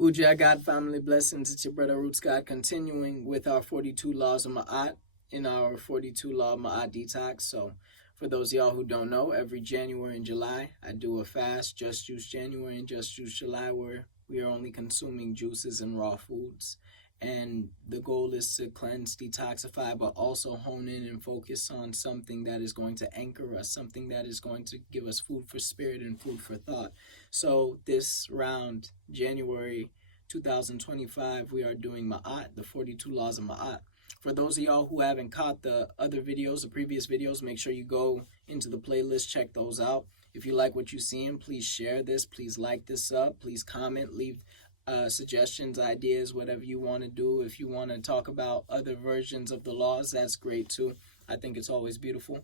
Uja God family blessings. It's your brother Roots God continuing with our 42 laws of Ma'at in our 42 law of Ma'at detox. So, for those of y'all who don't know, every January and July I do a fast, Just Juice January and Just Juice July, where we are only consuming juices and raw foods. And the goal is to cleanse, detoxify, but also hone in and focus on something that is going to anchor us, something that is going to give us food for spirit and food for thought. So this round, January 2025, we are doing Ma'at, the 42 laws of Ma'at. For those of y'all who haven't caught the other videos, the previous videos, make sure you go into the playlist, check those out. If you like what you're seeing, please share this, please like this up, please comment, leave suggestions, ideas, whatever you want to do. If you want to talk about other versions of the laws, that's great too. I think it's always beautiful.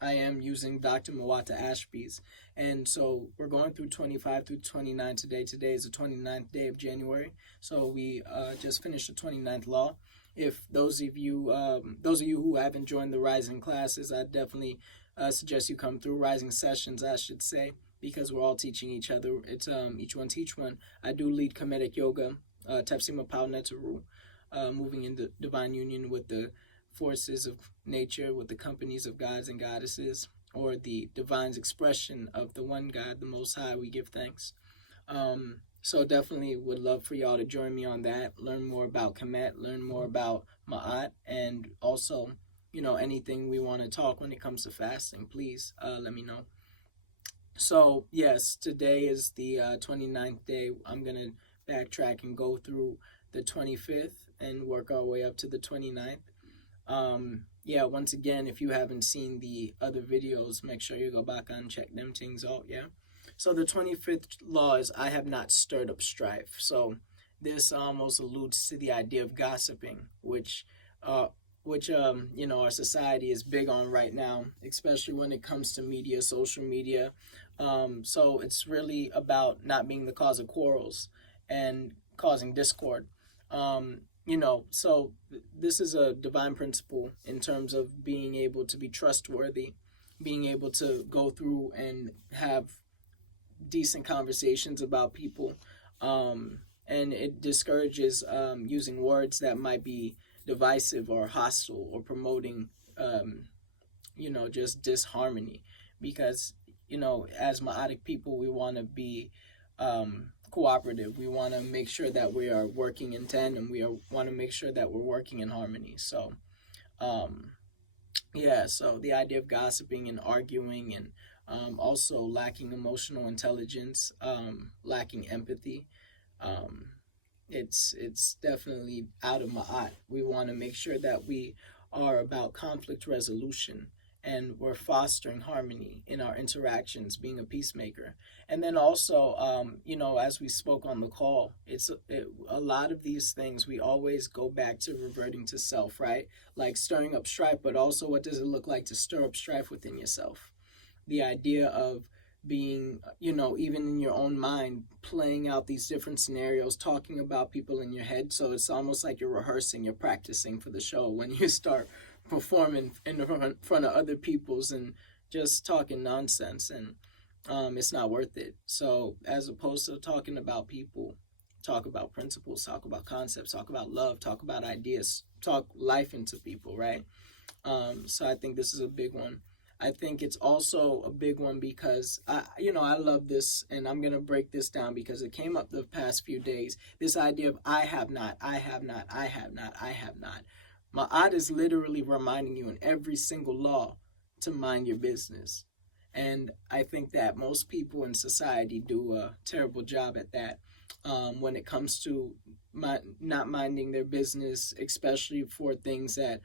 I am using Dr. Mawata Ashby's. And so we're going through 25 through 29 today. Today is the 29th day of January. So we just finished the 29th law. If those of you who haven't joined the Rising classes, I definitely suggest you come through Rising sessions, I should say, because we're all teaching each other. It's each one teach one. I do lead Kemetic Yoga, Tepsima Pau Netaru, moving into divine union with the forces of nature, with the companies of gods and goddesses, or the divine expression of the one God, the Most High. We give thanks. So definitely would love for y'all to join me on that, learn more about Kemet, learn more about Ma'at, and also, anything we want to talk when it comes to fasting, please let me know. So yes, today is the 29th day. I'm going to backtrack and go through the 25th and work our way up to the 29th. Once again, if you haven't seen the other videos, make sure you go back and check them things out. So the 25th law is I have not stirred up strife. So this almost alludes to the idea of gossiping, which our society is big on right now, especially when it comes to media, social media. So it's really about not being the cause of quarrels and causing discord. So this is a divine principle in terms of being able to be trustworthy, being able to go through and have decent conversations about people. And it discourages using words that might be divisive or hostile or promoting, just disharmony. Because, as Ma'atic people, we want to be cooperative. We want to make sure that we are working in tandem. Want to make sure that we're working in harmony. So, so the idea of gossiping and arguing and also lacking emotional intelligence, lacking empathy, it's definitely out of Ma'at. We want to make sure that we are about conflict resolution and we're fostering harmony in our interactions, being a peacemaker. And then also, as we spoke on the call, a lot of these things, we always go back to reverting to self, right? Like stirring up strife, but also what does it look like to stir up strife within yourself? The idea of being, even in your own mind, playing out these different scenarios, talking about people in your head. So it's almost like you're rehearsing, you're practicing for the show when you start performing in front of other people's and just talking nonsense, and it's not worth it. So as opposed to talking about people, talk about principles, talk about concepts, talk about love, talk about ideas, talk life into people, right? So I think this is a big one. I think it's also a big one because I love this, and I'm going to break this down because it came up the past few days. This idea of I have not, I have not, I have not, I have not. Ma'at is literally reminding you in every single law to mind your business. And I think that most people in society do a terrible job at that when it comes to not minding their business, especially for things that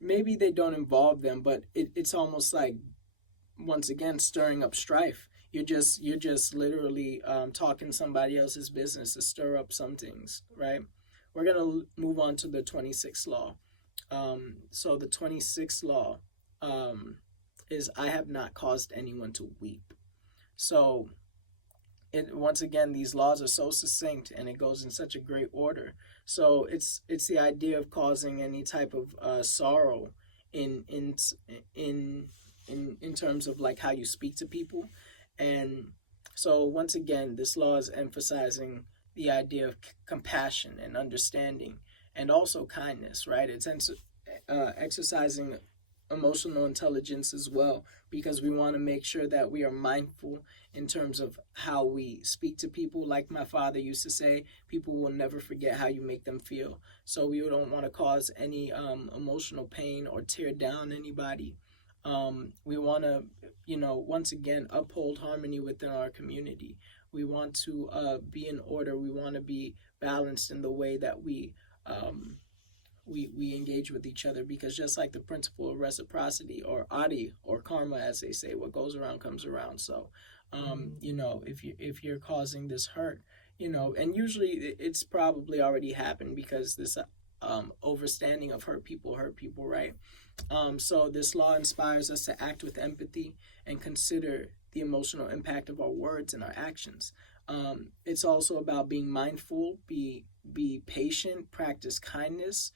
maybe they don't involve them, but it's almost like, once again, stirring up strife. You're just literally talking somebody else's business to stir up some things, right? We're going to move on to the 26th law. So the 26th law is I have not caused anyone to weep. So once again, these laws are so succinct and it goes in such a great order. So it's the idea of causing any type of sorrow in terms of like how you speak to people. And So once again, this law is emphasizing the idea of compassion and understanding, and also kindness, right? It's exercising emotional intelligence as well, because we want to make sure that we are mindful in terms of how we speak to people. Like my father used to say, people will never forget how you make them feel. So we don't want to cause any emotional pain or tear down anybody. We want to, once again, uphold harmony within our community. We want to be in order. We want to be balanced in the way that we engage with each other, because just like the principle of reciprocity, or adi, or karma, as they say, what goes around comes around. So if you're causing this hurt, and usually it's probably already happened, because this overstanding of hurt people, right? So this law inspires us to act with empathy and consider the emotional impact of our words and our actions. It's also about being mindful, be patient, practice kindness,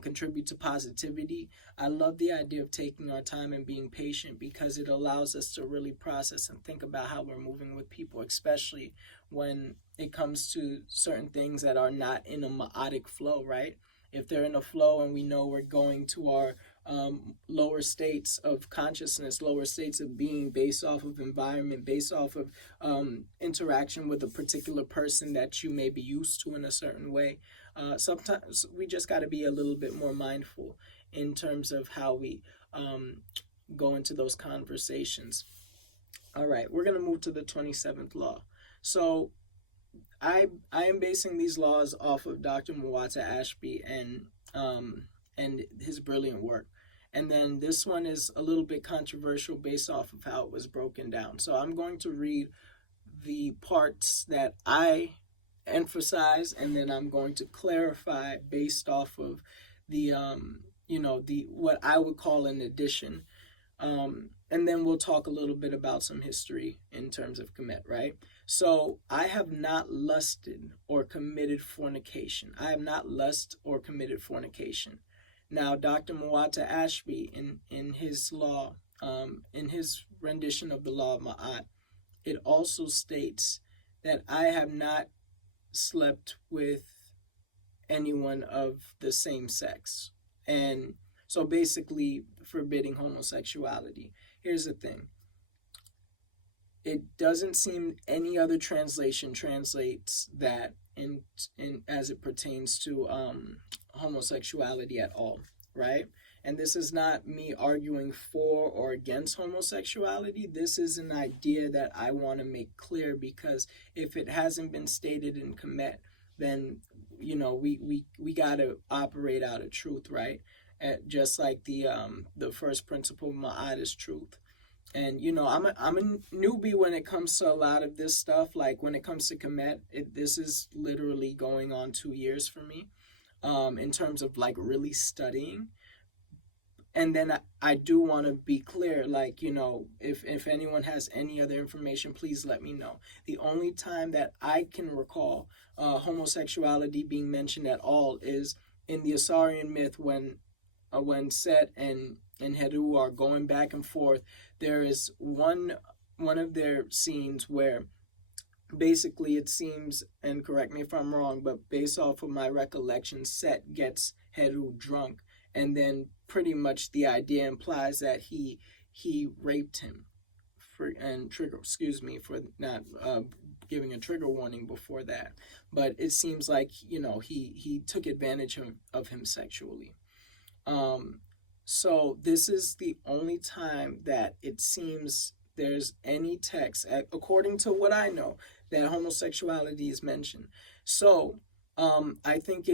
contribute to positivity. I love the idea of taking our time and being patient, because it allows us to really process and think about how we're moving with people, especially when it comes to certain things that are not in a ma'atic flow, right? If they're in a flow and we know we're going to our lower states of consciousness, lower states of being, based off of environment, based off of interaction with a particular person that you may be used to in a certain way. Sometimes we just got to be a little bit more mindful in terms of how we go into those conversations. All right, we're going to move to the 27th law. So I am basing these laws off of Dr. Muwata Ashby and his brilliant work. And then this one is a little bit controversial based off of how it was broken down. So I'm going to read the parts that I emphasize, and then I'm going to clarify based off of the what I would call an addition. And then we'll talk a little bit about some history in terms of Kemet, right? So I have not lusted or committed fornication. I have not lust or committed fornication. Now, Dr. Muwata Ashby, in his law, in his rendition of the law of Ma'at, it also states that I have not slept with anyone of the same sex. And so basically forbidding homosexuality. Here's the thing. It doesn't seem any other translation translates that in as it pertains to homosexuality at all, right? And this is not me arguing for or against homosexuality. This is an idea that I want to make clear, because if it hasn't been stated in Kemet, then we got to operate out of truth, right? Just like the first principle of Ma'at is truth. And I'm a newbie when it comes to a lot of this stuff. Like when it comes to Kemet, this is literally going on 2 years for me, in terms of like really studying. And then I do want to be clear, like, if anyone has any other information, please let me know. The only time that I can recall homosexuality being mentioned at all is in the Asarian myth, when Set and Heru are going back and forth. There is one of their scenes where basically it seems, and correct me if I'm wrong, but based off of my recollection, Set gets Heru drunk, and then pretty much the idea implies that he raped him, for not giving a trigger warning before that. But it seems like he took advantage of him sexually. So this is the only time that it seems there's any text, according to what I know, that homosexuality is mentioned. So I think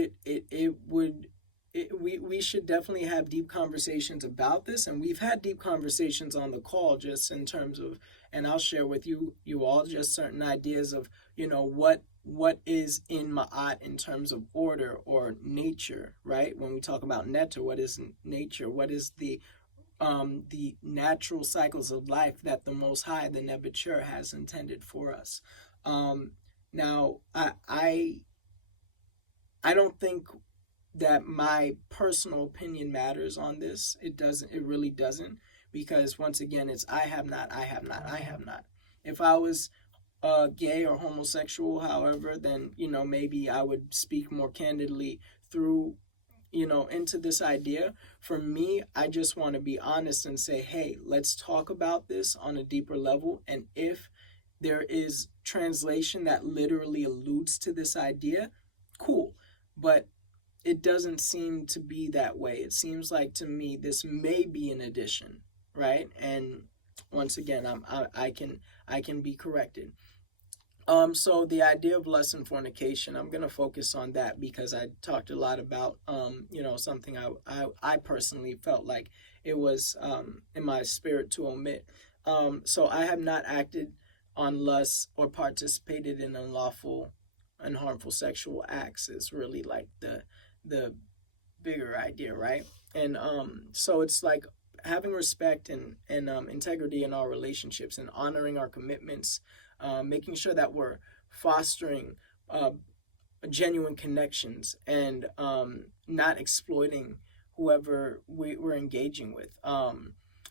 we should definitely have deep conversations about this, and we've had deep conversations on the call, just in terms of, and I'll share with you all just certain ideas of what is in Ma'at in terms of order or nature, right? When we talk about Netta, what is nature? What is the natural cycles of life that the Most High, the Nebuchadnezzar, has intended for us? Now, I don't think that my personal opinion matters on this. It really doesn't, because once again, it's I have not. If I was gay or homosexual, however, then, maybe I would speak more candidly through, into this idea. For me, I just want to be honest and say, hey, let's talk about this on a deeper level. And if there is translation that literally alludes to this idea, cool. But it doesn't seem to be that way. It seems like to me this may be an addition, right? And once again, I can be corrected. So the idea of lust and fornication, I'm gonna focus on that because I talked a lot about something I personally felt like it was in my spirit to omit. So I have not acted on lust or participated in unlawful and harmful sexual acts. Is really like the bigger idea, right? And so it's like having respect and integrity in our relationships and honoring our commitments, making sure that we're fostering genuine connections and not exploiting whoever we're engaging with.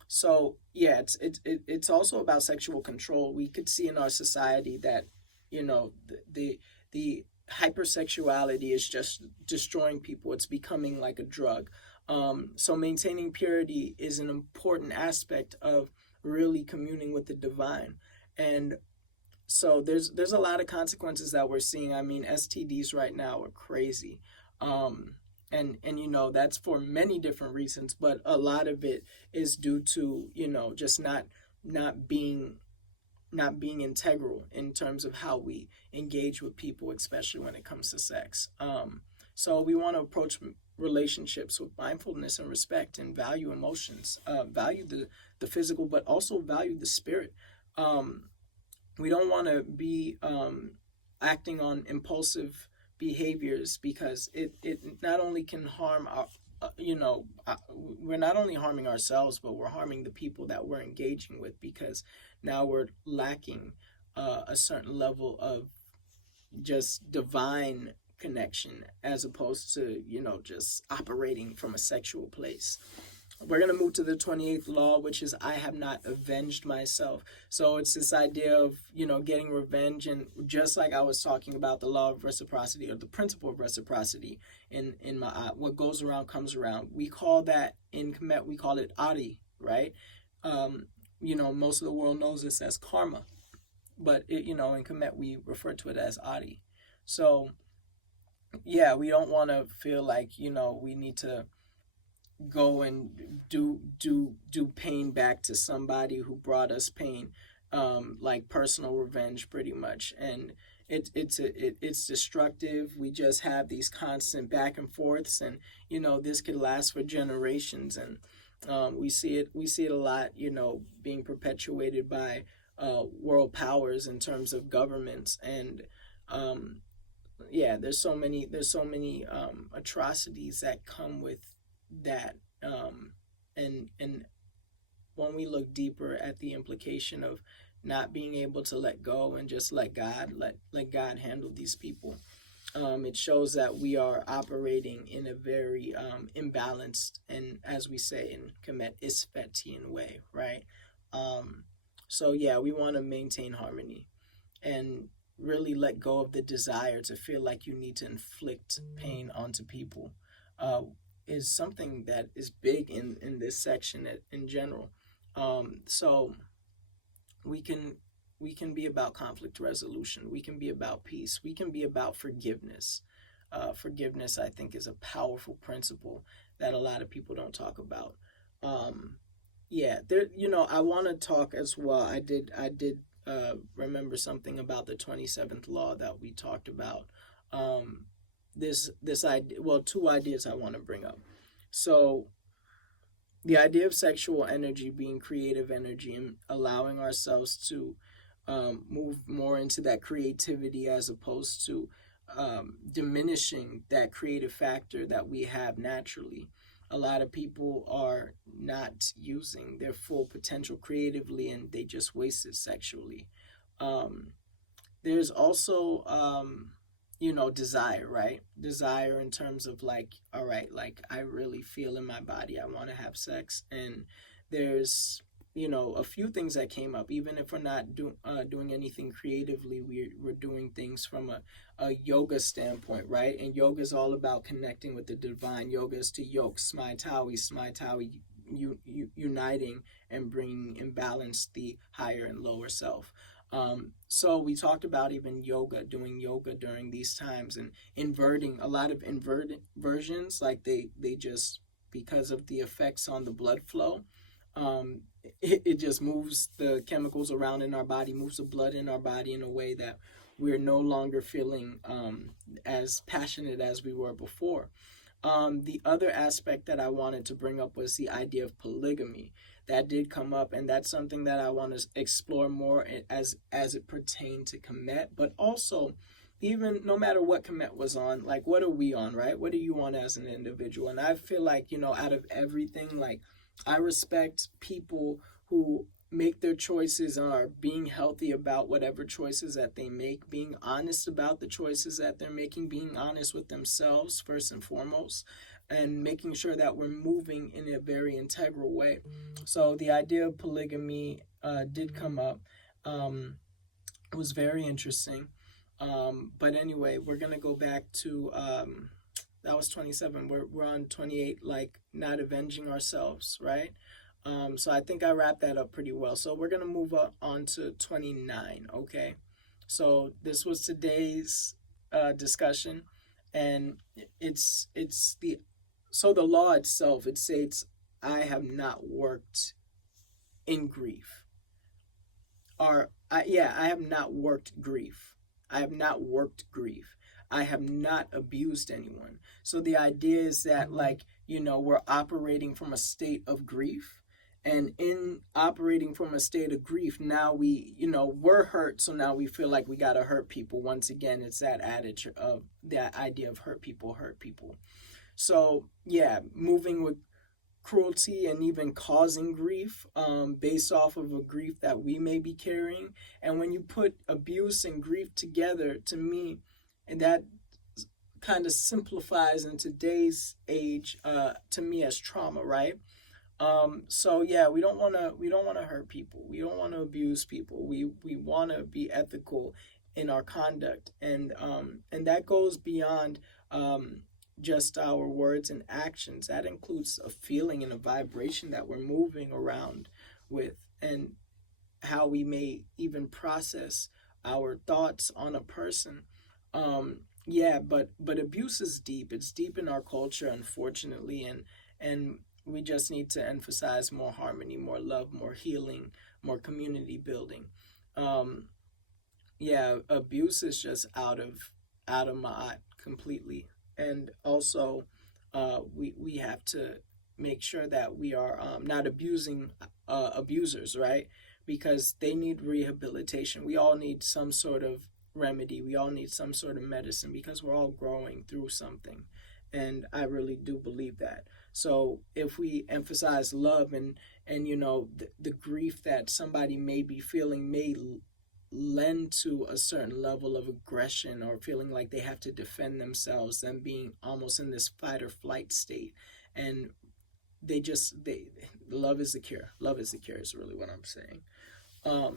So yeah, it's also about sexual control. We could see in our society that the hypersexuality is just destroying people. It's becoming like a drug. So maintaining purity is an important aspect of really communing with the divine. And so there's a lot of consequences that we're seeing. I mean, STDs right now are crazy. And that's for many different reasons, but a lot of it is due to, just not being integral in terms of how we engage with people, especially when it comes to sex. So we want to approach relationships with mindfulness and respect and value emotions, value the physical, but also value the spirit. We don't want to be acting on impulsive behaviors because it not only can harm our, we're not only harming ourselves, but we're harming the people that we're engaging with, because now we're lacking a certain level of just divine connection as opposed to, just operating from a sexual place. We're going to move to the 28th law, which is I have not avenged myself. So it's this idea of, getting revenge. And just like I was talking about the law of reciprocity, or the principle of reciprocity in Ma'at, what goes around comes around. We call that in Kemet, we call it Adi, right? Most of the world knows this as karma. But, in Kemet, we refer to it as Adi. So, yeah, we don't want to feel like, we need to go and do pain back to somebody who brought us pain, like personal revenge, pretty much. And it's destructive. We just have these constant back and forths, and this could last for generations. And we see it a lot, being perpetuated by world powers in terms of governments. And there's so many atrocities that come with that, and when we look deeper at the implication of not being able to let go and just let God handle these people, it shows that we are operating in a very imbalanced, and as we say in Kemet, Isfetian way, right? So yeah, we want to maintain harmony and really let go of the desire to feel like you need to inflict pain onto people. Is something that is big in this section in general. So we can be about conflict resolution. We can be about peace. We can be about forgiveness. Forgiveness, I think, is a powerful principle that a lot of people don't talk about. I want to talk as well. I did remember something about the 27th law that we talked about. This idea, two ideas I want to bring up. So the idea of sexual energy being creative energy and allowing ourselves to move more into that creativity as opposed to diminishing that creative factor that we have naturally. A lot of people are not using their full potential creatively, and they just waste it sexually. There's also desire, right? Desire in terms of like, all right, like I really feel in my body, I want to have sex. And there's a few things that came up. Even if we're not doing anything creatively, we're doing things from a yoga standpoint, right? And yoga is all about connecting with the divine. Yoga is to yoke, Smai Tawi, uniting and bringing in balance the higher and lower self. So we talked about even doing yoga during these times, and inverting a lot of inverted versions, like they just, because of the effects on the blood flow, it just moves the chemicals around in our body, moves the blood in our body in a way that we're no longer feeling as passionate as we were before. The other aspect that I wanted to bring up was the idea of polygamy. That did come up, and that's something that I want to explore more as it pertained to Kemet, but also even no matter what Kemet was on, like, what are we on, right? What are you on as an individual? And I feel like, out of everything, like, I respect people who make their choices and are being healthy about whatever choices that they make, being honest about the choices that they're making, being honest with themselves first and foremost, and making sure that we're moving in a very integral way. So the idea of polygamy did come up. It was very interesting. But anyway, we're going to go back to, that was 27. We're on 28, like, not avenging ourselves, right? So I think I wrapped that up pretty well. So we're going to move on to 29, okay? So this was today's discussion, and so the law itself, it states, I have not worked in grief. I have not worked grief. I have not worked grief. I have not abused anyone. So the idea is that, like, we're operating from a state of grief. And in operating from a state of grief, now we're hurt. So now we feel like we got to hurt people. Once again, it's that adage of that idea of hurt people. So, yeah, moving with cruelty and even causing grief based off of a grief that we may be carrying. And when you put abuse and grief together, to me, and that kind of simplifies in today's age, to me, as trauma, right? So yeah, we don't want to hurt people. We don't want to abuse people. We want to be ethical in our conduct, and that goes beyond just our words and actions. That includes a feeling and a vibration that we're moving around with, and how we may even process our thoughts on a person. But abuse is deep. It's deep in our culture, unfortunately, and we just need to emphasize more harmony, more love, more healing, more community building. Abuse is just out of Ma'at completely. And also, we have to make sure that we are not abusing abusers, right? Because they need rehabilitation. We all need some sort of remedy. We all need some sort of medicine, because we're all growing through something. And I really do believe that. So if we emphasize love and the grief that somebody may be feeling may lend to a certain level of aggression, or feeling like they have to defend themselves, them being almost in this fight or flight state, and love is the cure. Love is the cure is really what I'm saying.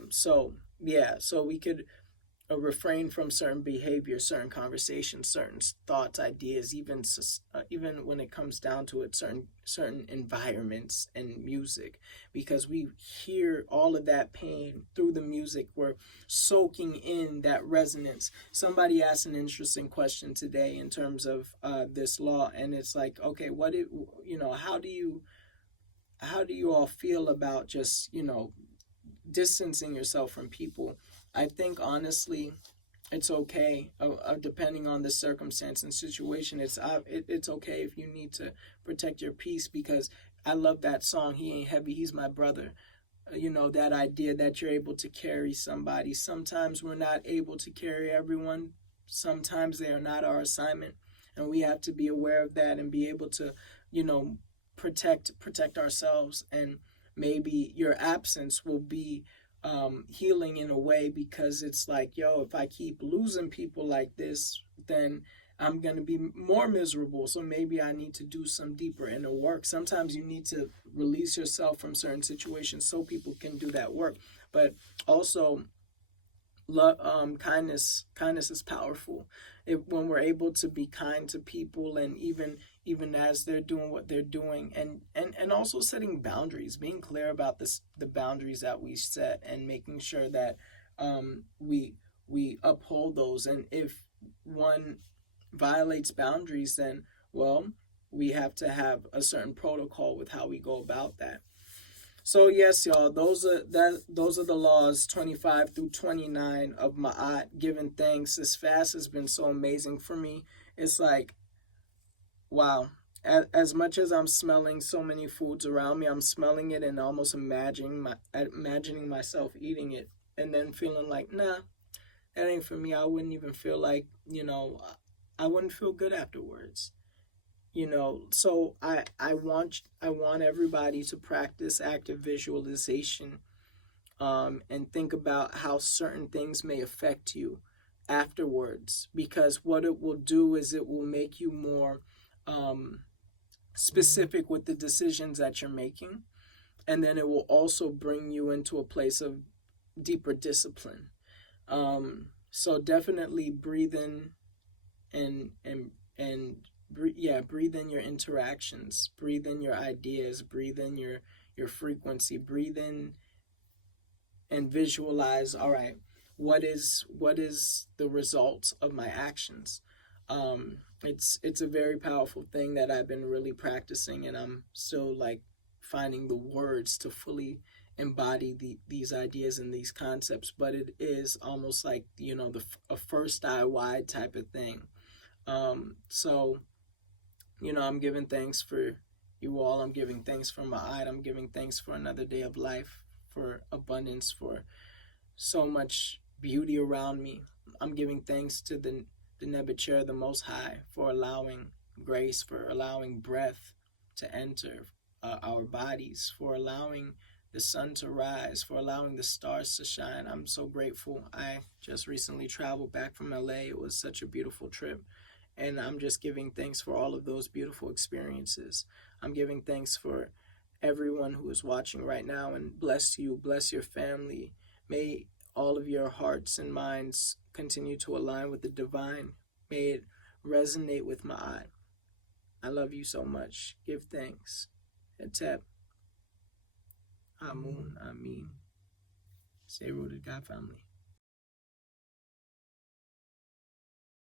So we could refrain from certain behavior, certain conversations, certain thoughts, ideas, even when it comes down to it, certain environments and music, because we hear all of that pain through the music. We're soaking in that resonance. Somebody asked an interesting question today in terms of this law, and it's like, okay, how do you all feel about just distancing yourself from people? I think, honestly, it's okay, depending on the circumstance and situation. It's okay if you need to protect your peace, because I love that song, He Ain't Heavy, He's My Brother. That idea that you're able to carry somebody. Sometimes we're not able to carry everyone. Sometimes they are not our assignment, and we have to be aware of that and be able to, protect ourselves. And maybe your absence will be healing in a way, because it's like, if I keep losing people like this, then I'm going to be more miserable. So maybe I need to do some deeper inner work. Sometimes you need to release yourself from certain situations so people can do that work. But also, love, kindness is powerful. When we're able to be kind to people, and even as they're doing what they're doing, and also setting boundaries, being clear about the boundaries that we set, and making sure that we uphold those. And if one violates boundaries, then, well, we have to have a certain protocol with how we go about that. So yes, y'all, those are the laws 25 through 29 of Ma'at. Giving thanks. This fast has been so amazing for me. It's like, wow. As much as I'm smelling so many foods around me, I'm smelling it and almost imagining myself eating it, and then feeling like, nah, that ain't for me. I wouldn't even feel like, I wouldn't feel good afterwards. So I want everybody to practice active visualization, and think about how certain things may affect you afterwards, because what it will do is it will make you more specific with the decisions that you're making, and then it will also bring you into a place of deeper discipline. So definitely breathe in, and breathe in your interactions, breathe in your ideas, breathe in your frequency, breathe in and visualize, all right, what is the result of my actions. It's a very powerful thing that I've been really practicing, and I'm still like finding the words to fully embody these ideas and these concepts, but it is almost like, a first eye wide type of thing. So I'm giving thanks for you all. I'm giving thanks for Ma'at. I'm giving thanks for another day of life, for abundance, for so much beauty around me. I'm giving thanks to the Nebuchadnezzar, the Most High, for allowing grace, for allowing breath to enter our bodies, for allowing the sun to rise, for allowing the stars to shine. I'm so grateful. I just recently traveled back from LA. It was such a beautiful trip. And I'm just giving thanks for all of those beautiful experiences. I'm giving thanks for everyone who is watching right now, and bless you, bless your family. May all of your hearts and minds continue to align with the divine. May it resonate with Ma'at. I love you so much. Give thanks. Hetep. Amun. Amin. Stay rooted, God family.